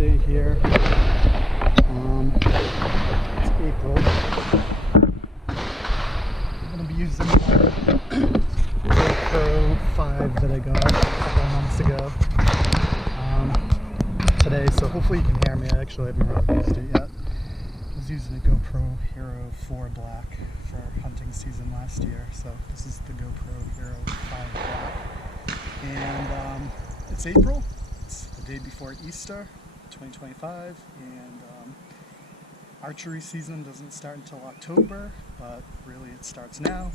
day here. It's April. I'm going to be using my GoPro 5 that I got a couple months ago today, so hopefully you can hear me. I actually haven't really used it yet. I was using a GoPro Hero 4 Black for hunting season last year, so this is the GoPro Hero 5 Black. And it's April. It's the day before Easter, 2025, and archery season doesn't start until October, but really it starts now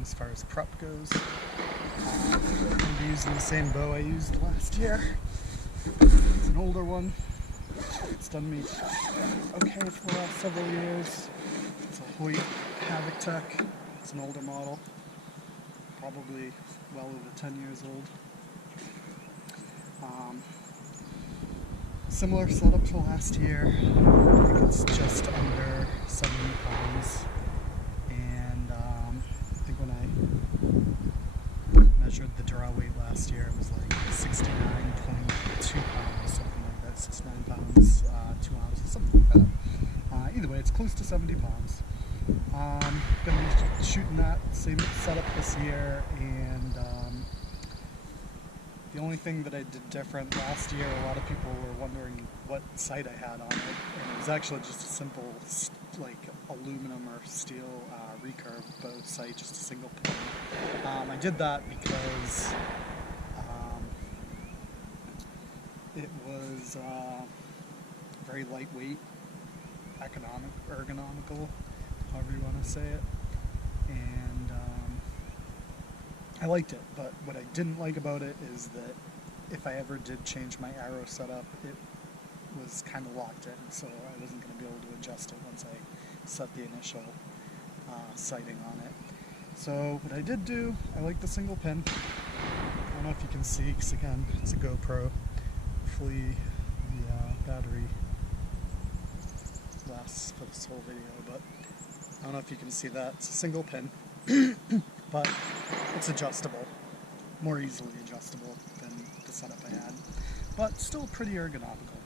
as far as prep goes. I'm going to be using the same bow I used last year. It's an older one. It's done me okay for the last several years. It's a Hoyt Havoc Tech. It's an older model, probably well over 10 years old. Similar setup to last year. I think it's just under 70 pounds. And I think when I measured the draw weight last year, it was like 69.2 pounds, something like that. 69 pounds, 2 ounces, something like that. Either way, it's close to 70 pounds. Gonna be shooting that same setup this year, and the only thing that I did different last year, a lot of people were wondering what sight I had on it, and it was actually just a simple, like, aluminum or steel recurve bow sight, just a single pin. I did that because it was very lightweight, ergonomical, however you want to say it, and I liked it. But what I didn't like about it is that if I ever did change my arrow setup, it was kind of locked in, so I wasn't going to be able to adjust it once I set the initial sighting on it. So what I did do, I like the single pin. I don't know if you can see, because again, it's a GoPro. Hopefully the battery lasts for this whole video, but I don't know if you can see that. It's a single pin, but it's adjustable, more easily adjustable than the setup I had, but still pretty ergonomical.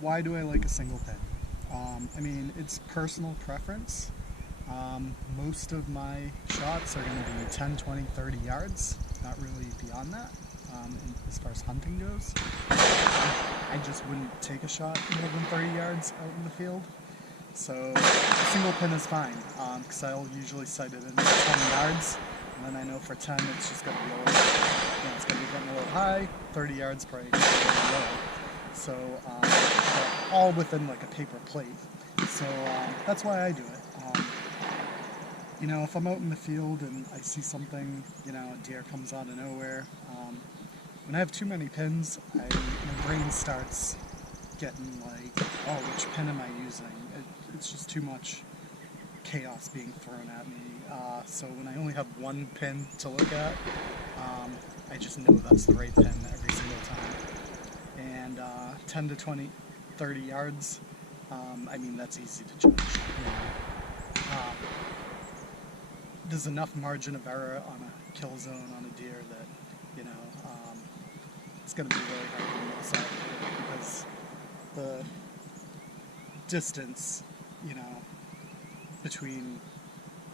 Why do I like a single pin? I mean, it's personal preference. Most of my shots are going to be 10, 20, 30 yards, not really beyond that, as far as hunting goes. I just wouldn't take a shot more than 30 yards out in the field. So a single pin is fine, because I'll usually sight it in 10 yards, and then I know for 10 it's just going to be a little, it's going to be getting a little high, 30 yards probably going to be a little low. So all within like a paper plate. So that's why I do it. You know, if I'm out in the field and I see something, you know, a deer comes out of nowhere, when I have too many pins, my brain starts getting like, oh, which pin am I using? It's just too much chaos being thrown at me. So when I only have one pin to look at, I just know that's the right pin every single time. And 10 to 20, 30 yards, I mean, that's easy to judge. There's enough margin of error on a kill zone on a deer that, you know, it's going to be really hard to miss out because the distance, you know, between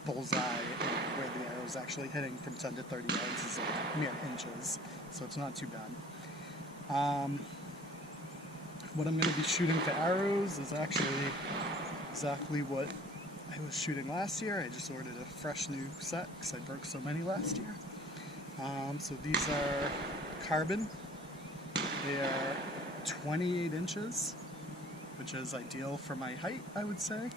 bullseye and where the arrow is actually hitting from 10 to 30 yards is like mere inches, so it's not too bad. What I'm going to be shooting for arrows is actually exactly what I was shooting last year. I just ordered a fresh new set because I broke so many last year. So these are carbon. They are 28 inches, which is ideal for my height, I would say.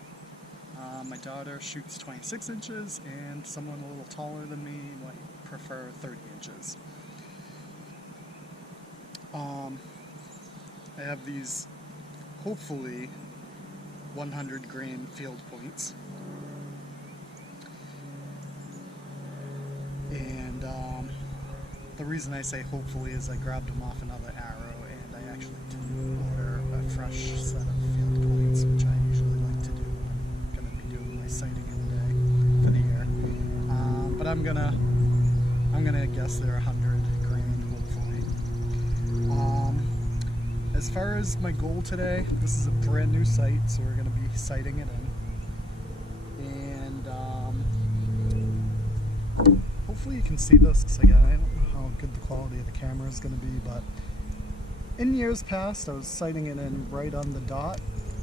My daughter shoots 26 inches, and someone a little taller than me might prefer 30 inches. I have these, hopefully, 100 grain field points. And the reason I say hopefully is I grabbed them off another arrow, and I actually didn't order a fresh set of field points, which I usually like to do when I'm going to be doing my sighting in the day for the year. I'm gonna guess they're 100 grain, hopefully. As far as my goal today, this is a brand new site, so we're gonna be sighting it in. And hopefully you can see this, because again, I don't know how good the quality of the camera is gonna be, but in years past, I was sighting it in right on the dot.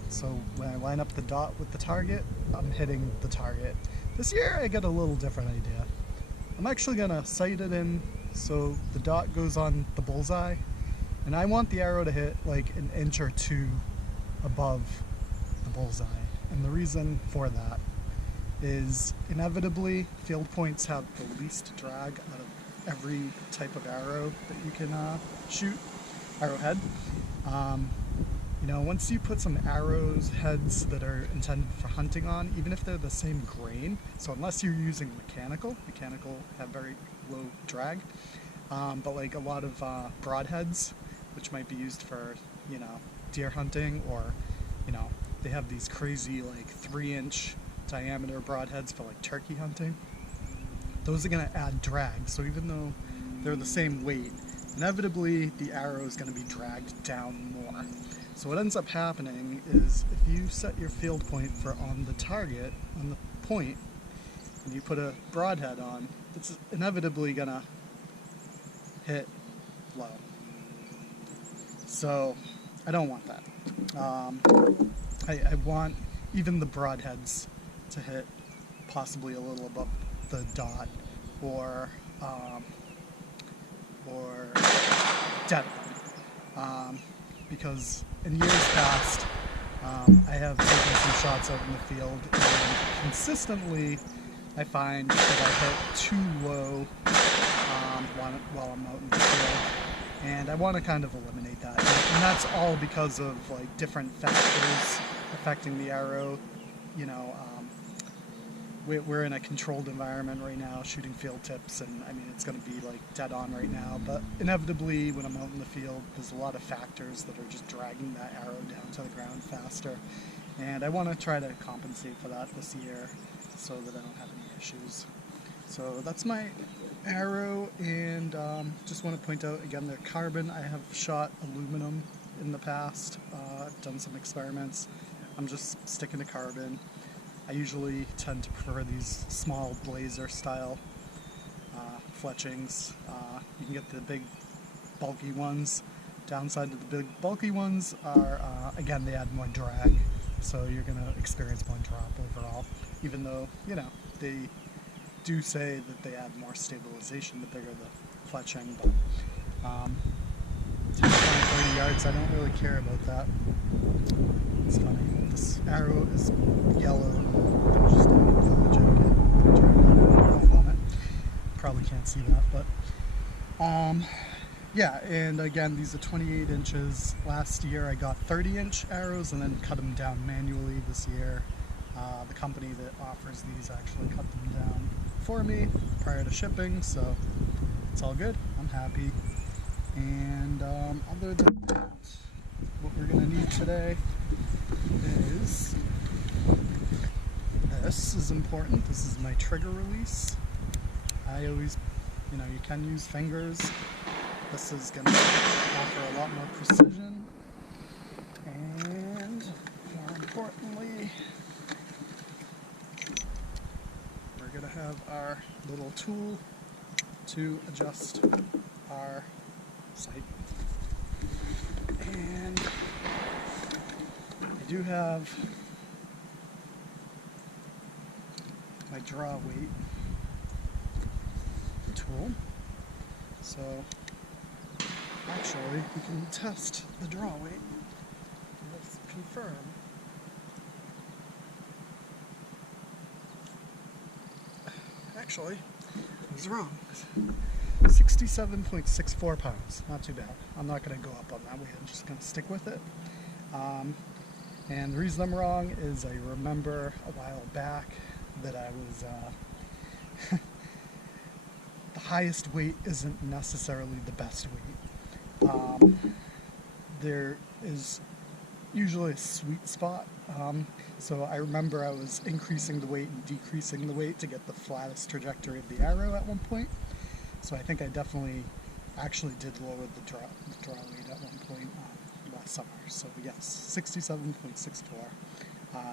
So when I line up the dot with the target, I'm hitting the target. This year, I got a little different idea. I'm actually gonna sight it in so the dot goes on the bullseye, and I want the arrow to hit like an inch or two above the bullseye. And the reason for that is inevitably field points have the least drag out of every type of arrow that you can shoot, arrowhead. You know, once you put some arrows heads that are intended for hunting on, even if they're the same grain, so unless you're using mechanical have very low drag, but like a lot of broadheads, which might be used for, you know, deer hunting, or, you know, they have these crazy like 3-inch diameter broadheads for like turkey hunting. Those are going to add drag, so even though they're the same weight, inevitably the arrow is going to be dragged down more. So what ends up happening is if you set your field point for on the target, on the point, and you put a broadhead on, it's inevitably going to hit low. So I don't want that. I want even the broadheads to hit possibly a little above the dot, or dead on. Because in years past, I have taken some shots out in the field, and consistently I find that I hit too low while I'm out in the field, and I want to kind of eliminate that. And that's all because of like different factors affecting the arrow. You know, we're in a controlled environment right now, shooting field tips, and I mean, it's going to be like dead on right now, but inevitably when I'm out in the field, there's a lot of factors that are just dragging that arrow down to the ground faster, and I want to try to compensate for that this year so that I don't have any issues. So that's my arrow, and just want to point out again, they're carbon. I have shot aluminum in the past. I've done some experiments. I'm just sticking to carbon. I usually tend to prefer these small blazer style fletchings. You can get the big bulky ones. Downside to the big bulky ones are, again, they add more drag, so you're going to experience more drop overall, even though, you know, they do say that they add more stabilization the bigger the fletching, but 10, 20, 30 yards, I don't really care about that. It's funny. This arrow is yellow. There's just a yellow jacket. On it. Probably can't see that, but yeah. And again, these are 28 inches. Last year I got 30-inch arrows and then cut them down manually. This year, the company that offers these actually cut them down for me prior to shipping, so it's all good. I'm happy. And other than that, what we're going to need today is, this is important. This is my trigger release. I always, you know, you can use fingers. This is going to offer a lot more precision. And more importantly, we're going to have our little tool to adjust our sight. And I do have my draw weight tool, so actually we can test the draw weight. Let's confirm. Actually, I was wrong. 67.64 pounds, not too bad. I'm not going to go up on that weight, I'm just going to stick with it. And the reason I'm wrong is I remember a while back that I was, the highest weight isn't necessarily the best weight. There is usually a sweet spot. So I remember I was increasing the weight and decreasing the weight to get the flattest trajectory of the arrow at one point. So I think I definitely actually did lower the draw weight at one point last summer. So yes, 67.64.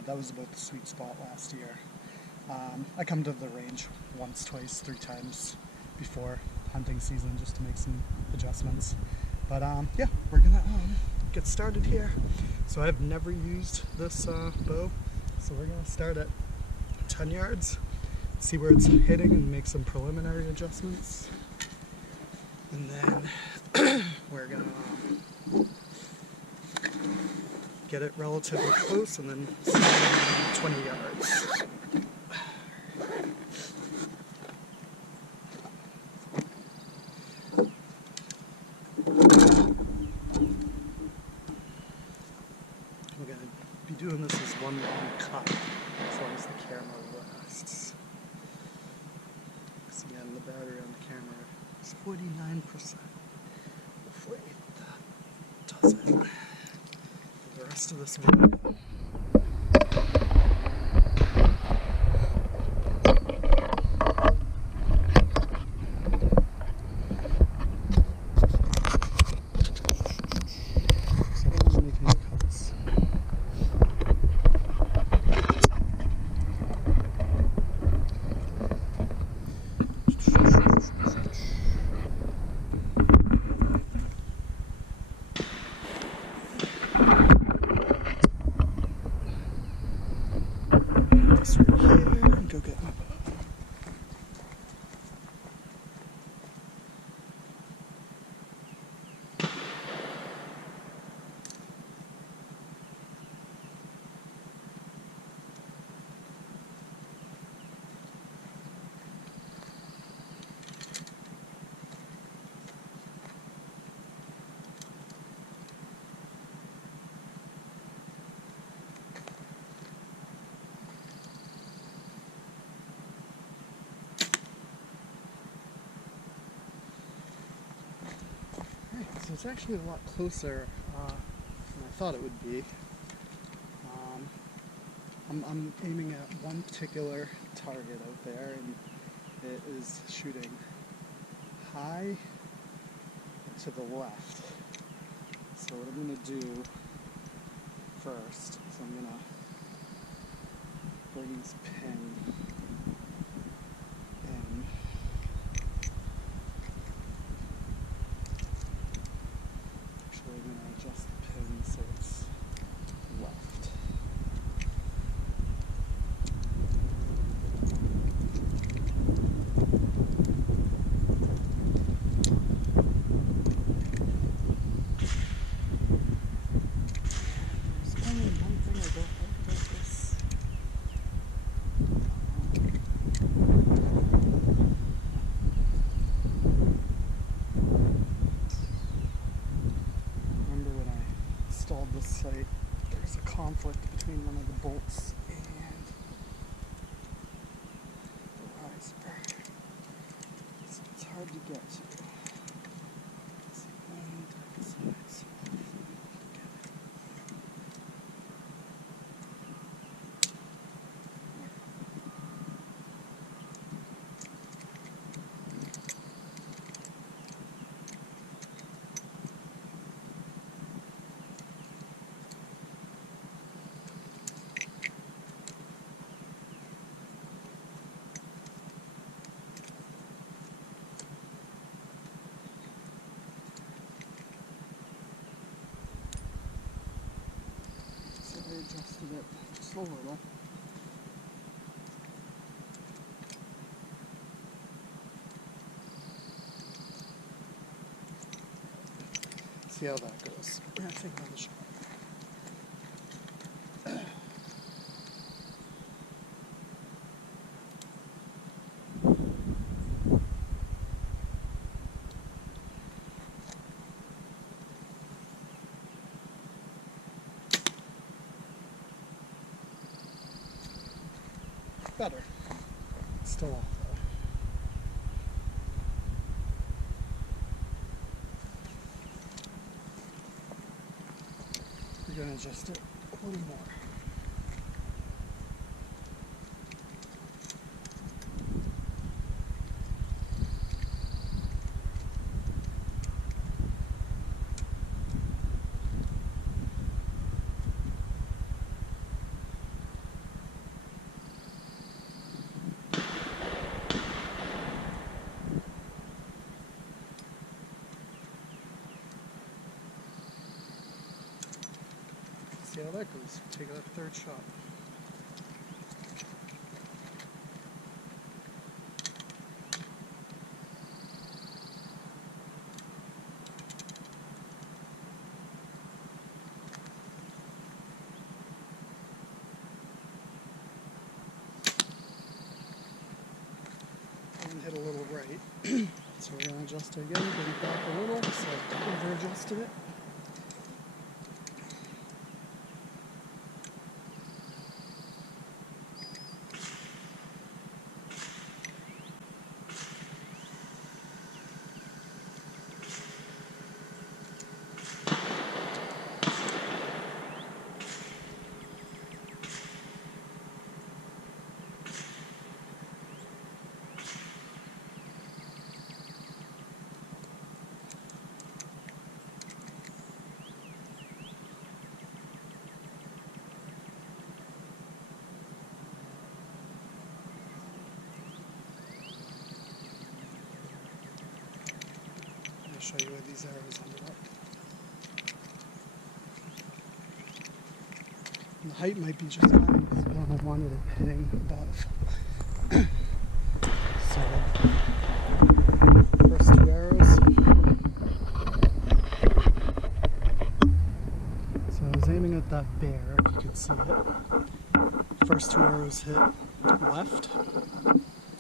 That was about the sweet spot last year. I come to the range once, twice, 3 times before hunting season just to make some adjustments. But yeah, we're gonna get started here. So I've never used this bow, so we're gonna start at 10 yards, see where it's hitting and make some preliminary adjustments. And then we're gonna get it relatively close and then 20 yards. We're going to be doing this as one long cut as long as the camera lasts. Because again, the battery on the camera is 49%. Hopefully that does it for the rest of this video. Go get my bow. So it's actually a lot closer than I thought it would be. I'm aiming at one particular target out there, and it is shooting high and to the left. So what I'm going to do first is I'm going to bring this pin in. Actually, I'm going to adjust the pin so it's left. There's only one thing I don't like about this. Remember when I installed this site, there's a conflict between one of the bolts and the riser. So it's hard to get to. It's the only dark side, so hopefully we can get it. So I adjusted it just a little. See how that goes. We're gonna take another shot. Better. Still off though. We're going to adjust it a little more. See how that goes. Take that third shot. And hit a little right. So we're going to adjust it again, get it back a little, so I over adjusted it. Show you where these arrows ended up. And the height might be just fine because I wanted it hitting above. So, first two arrows. So I was aiming at that bear, if you could see it. First two arrows hit left.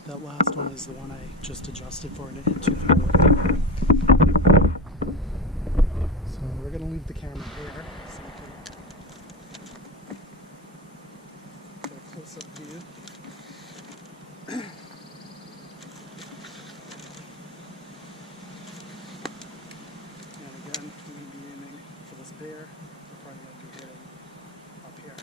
That last one is the one I just adjusted for and it hit too far left. We're going to leave the camera here so we can get a close-up view. And again, we're going to be aiming for this bear. We're probably going to be hitting up here.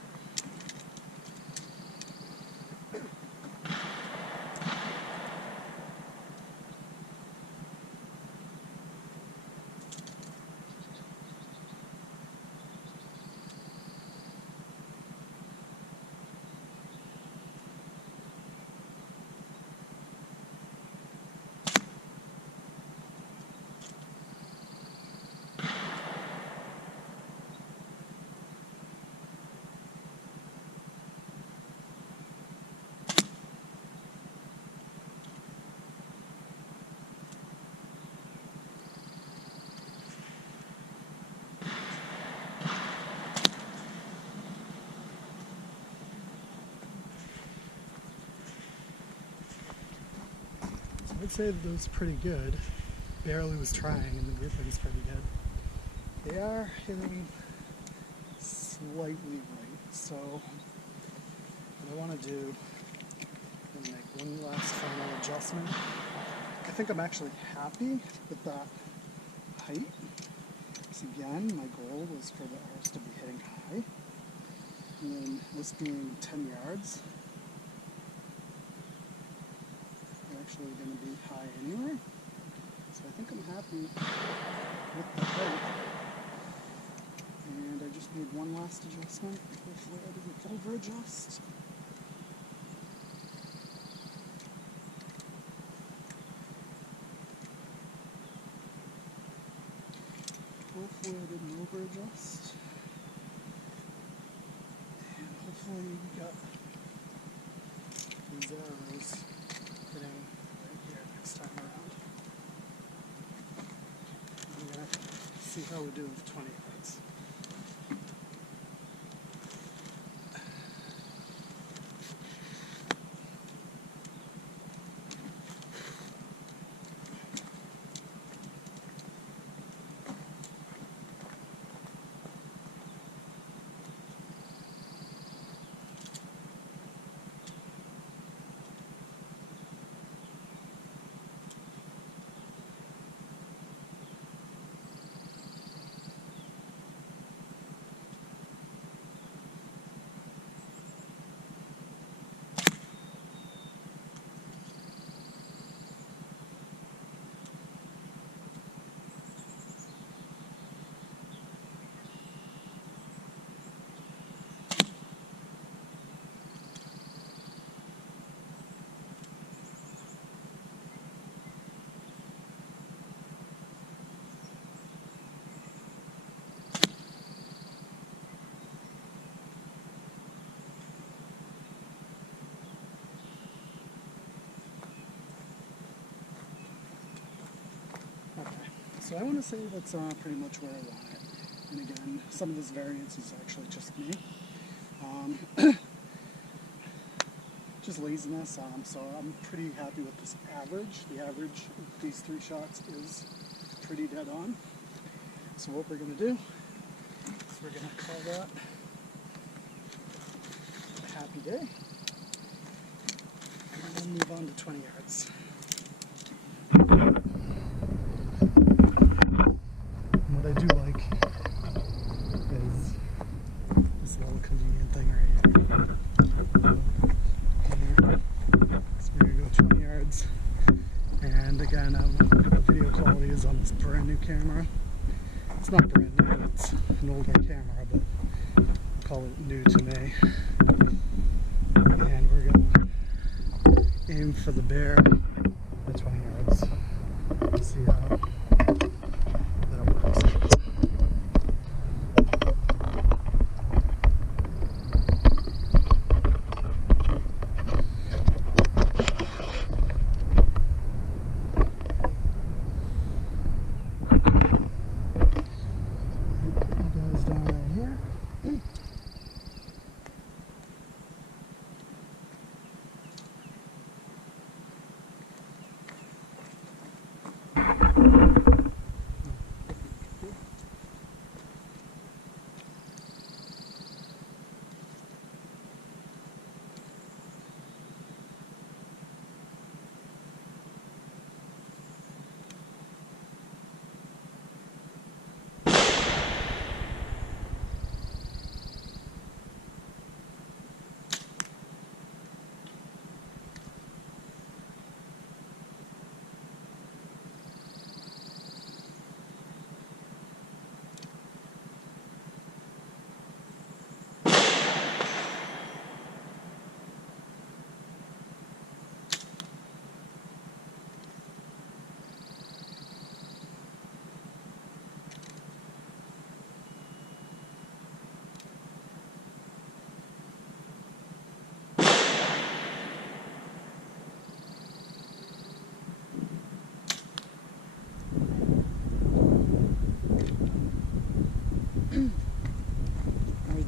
I'd say that was pretty good. Barely was trying, and the grouping's pretty good. They are hitting slightly right, so what I want to do is make one last final adjustment. I think I'm actually happy with that height. Because again, my goal was for the arrows to be hitting high. And then this being 10 yards, actually going to be high anyway, so I think I'm happy with the height, and I just made one last adjustment. Hopefully I didn't over adjust. Hopefully I didn't over adjust, and hopefully we got these arrows hitting right here next time around. I'm going to see how we do with 20 yards. So I want to say that's pretty much where I want it. And again, some of this variance is actually just me. Just laziness, so I'm pretty happy with this average. The average of these 3 shots is pretty dead on. So what we're going to do is we're going to call that a happy day. And then move on to 20 yards. And what I do like is this little convenient thing right here. So we're going to go 20 yards. And again, I don't know what the video quality is on this brand new camera. It's not brand new, it's an older camera, but I'll call it new to me. And we're going to aim for the bear at 20 yards. See how that works.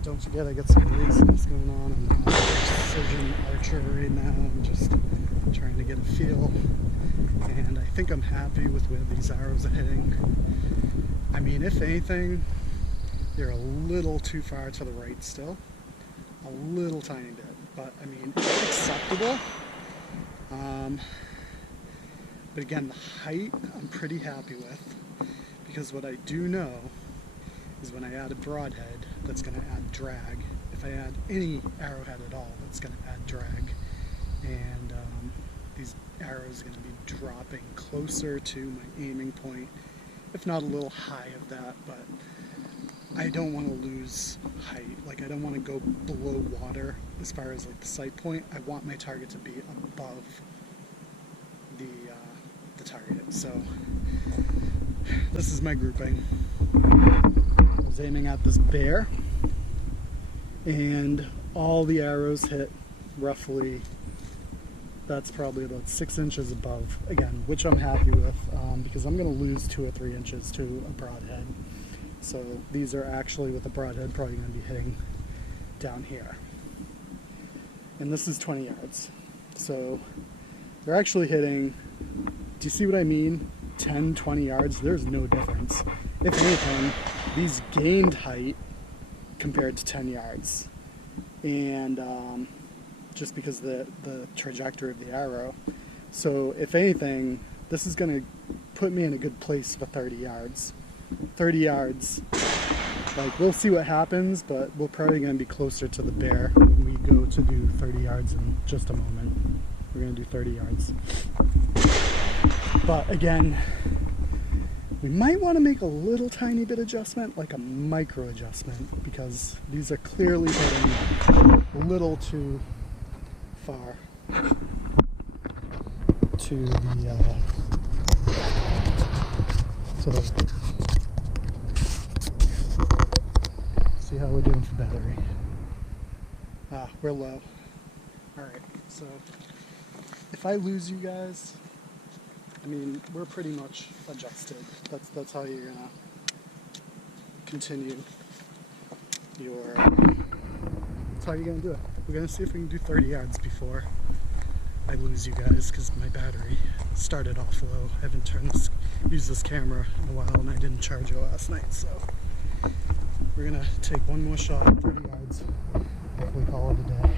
Don't forget, I got some laziness going on. I'm precision archer right now. I'm just trying to get a feel, and I think I'm happy with where these arrows are hitting. I mean, if anything, they're a little too far to the right still, a little tiny bit, but I mean, it's acceptable. But again, the height I'm pretty happy with, because what I do know is when I add a broadhead, that's going to add drag. If I add any arrowhead at all, that's going to add drag. And these arrows are going to be dropping closer to my aiming point, if not a little high of that, but I don't want to lose height. Like, I don't want to go below water as far as like the sight point. I want my target to be above the target. So this is my grouping. I was aiming at this bear, and all the arrows hit roughly, that's probably about 6 inches above, again, which I'm happy with, because I'm going to lose 2 or 3 inches to a broadhead. So these are actually, with a broadhead, probably going to be hitting down here. And this is 20 yards. So they're actually hitting, do you see what I mean? 10, 20 yards, there's no difference. If anything, these gained height compared to 10 yards. And just because of the trajectory of the arrow. So if anything, this is going to put me in a good place for 30 yards. 30 yards, like, we'll see what happens, but we're probably going to be closer to the bear when we go to do 30 yards in just a moment. We're going to do 30 yards. But again, we might want to make a little tiny bit adjustment, like a micro adjustment, because these are clearly hitting a little too far to the see how we're doing for battery. We're low. Alright, so if I lose you guys, I mean, we're pretty much adjusted. That's how you're gonna continue your, that's how you're gonna do it. We're gonna see if we can do 30 yards before I lose you guys, because my battery started off low. I haven't used this camera in a while, and I didn't charge it last night, so we're gonna take one more shot, 30 yards, hopefully call it a day.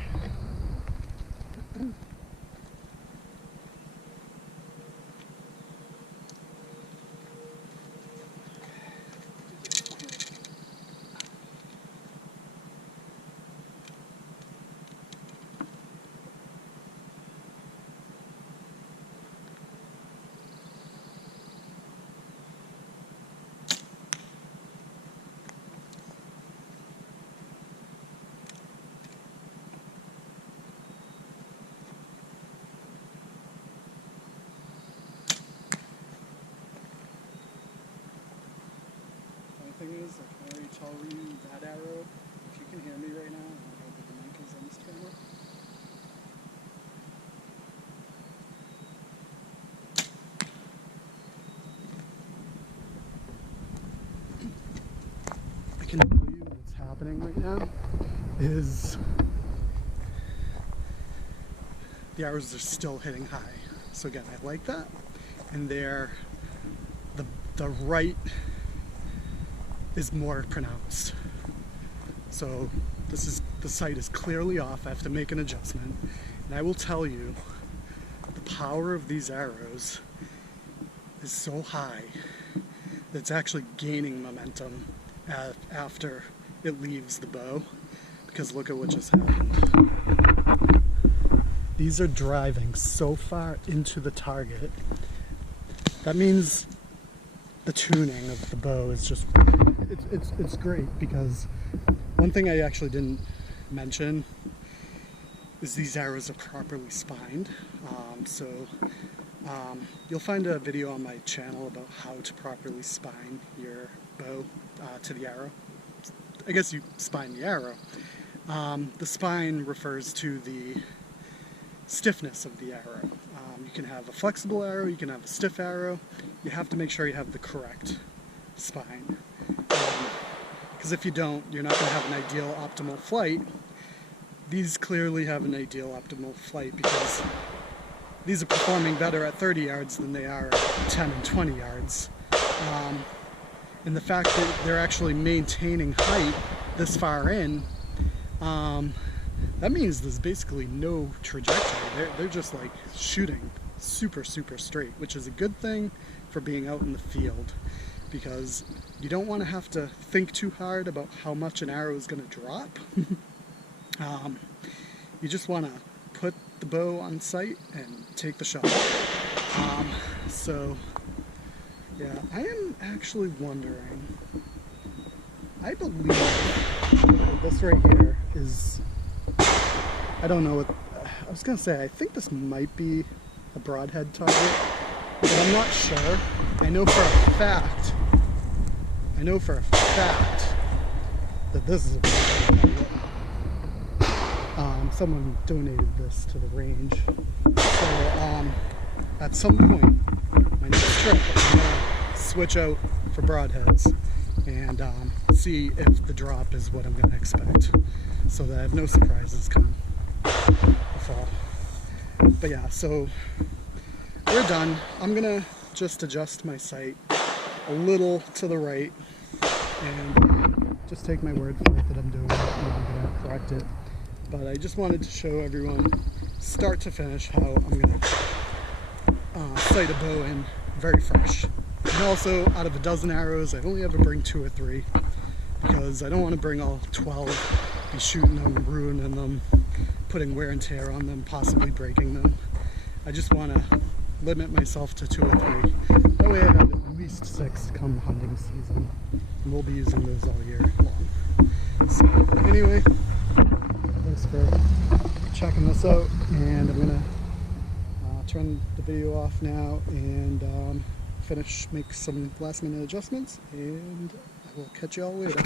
Thing is, I can already tell you that arrow, if you can hear me right now, I don't know how big the mic is on this camera. I can tell you what's happening right now is the arrows are still hitting high. So again, I like that. And the right is more pronounced. So the sight is clearly off. I have to make an adjustment. And I will tell you, the power of these arrows is so high that it's actually gaining momentum after it leaves the bow. Because look at what just happened. These are driving so far into the target. That means the tuning of the bow is just, it's great, because one thing I actually didn't mention is these arrows are properly spined. You'll find a video on my channel about how to properly spine your bow to the arrow. I guess you spine the arrow. The spine refers to the stiffness of the arrow. You can have a flexible arrow, you can have a stiff arrow. You have to make sure you have the correct spine. Because if you don't, you're not going to have an ideal optimal flight. These clearly have an ideal optimal flight because these are performing better at 30 yards than they are at 10 and 20 yards. And the fact that they're actually maintaining height this far in, that means there's basically no trajectory. They're just like shooting super straight, which is a good thing for being out in the field, because you don't want to have to think too hard about how much an arrow is going to drop. You just want to put the bow on sight and take the shot. So yeah, I am actually wondering, I believe this right here is, I don't know what, I was going to say, I think this might be a broadhead target, but I'm not sure. I know for a fact that this is a broadhead target. Someone donated this to the range. So at some point, my next trip, I'm going to switch out for broadheads and see if the drop is what I'm going to expect, so that I have no surprises come the fall. But yeah, so we're done. I'm gonna just adjust my sight a little to the right and just take my word for it that I'm doing it, and I'm gonna correct it. But I just wanted to show everyone start to finish how I'm gonna sight a bow in very fresh. And also, out of a dozen arrows, I only ever bring 2 or 3, because I don't want to bring all 12, be shooting them, ruining them, putting wear and tear on them, possibly breaking them. I just want to limit myself to 2 or 3. That way I have at least 6 come hunting season. And we'll be using those all year long. So anyway, thanks for checking this out, and I'm going to turn the video off now and make some last minute adjustments, and I will catch you all later.